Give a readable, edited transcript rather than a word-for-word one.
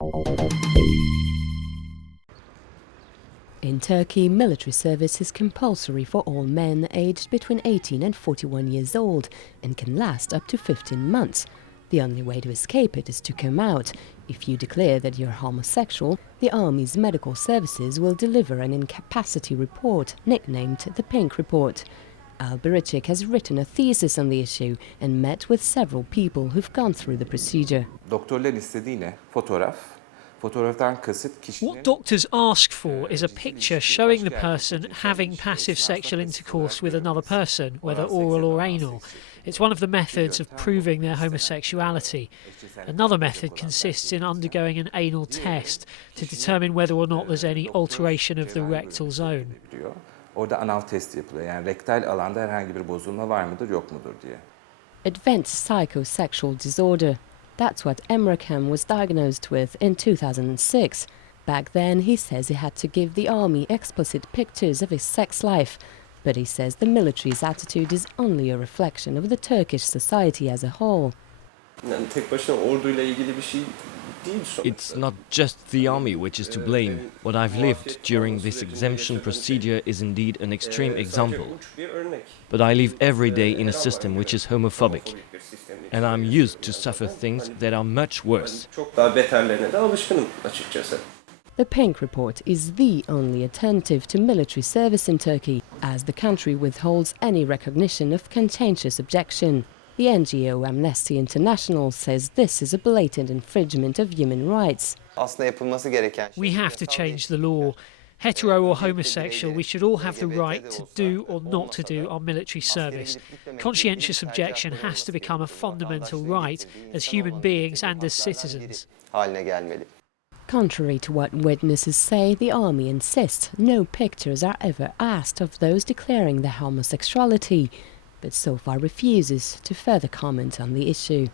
In Turkey, military service is compulsory for all men aged between 18 and 41 years old and can last up to 15 months. The only way to escape it is to come out. If you declare that you're homosexual, the Army's medical services will deliver an incapacity report, nicknamed the Pink Report. BIRICIK has written a thesis on the issue and met with several people who've gone through the procedure. Doktorların istediği ne? Fotoğraf. Fotoğraftan kasıt kişinin... What doctors ask for is a picture showing the person having passive sexual intercourse with another person, whether oral or anal. It's one of the methods of proving their homosexuality. Another method consists in undergoing an anal test to determine whether or not there's any alteration of the rectal zone. Orada anal test yapılıyor. Yani rektal alanda herhangi bir bozulma var mıdır, yok mudur diye. Advanced psychosexual disorder. That's what EMRECAN was diagnosed with in 2006. Back then, he says he had to give the army explicit pictures of his sex life. But he says the military's attitude is only a reflection of the Turkish society as a whole. It's not just the army which is to blame. What I've lived during this exemption procedure is indeed an extreme example. But I live every day in a system which is homophobic. And I'm used to suffer things that are much worse. The Pink Report is the only alternative to military service in Turkey, as the country withholds any recognition of conscientious objection. The NGO Amnesty International says this is a blatant infringement of human rights. We have to change the law. Hetero or homosexual, we should all have the right to do or not to do our military service. Conscientious objection has to become a fundamental right as human beings and as citizens. Contrary to what witnesses say, the army insists no pictures are ever asked of those declaring their homosexuality, but so far refuses to further comment on the issue.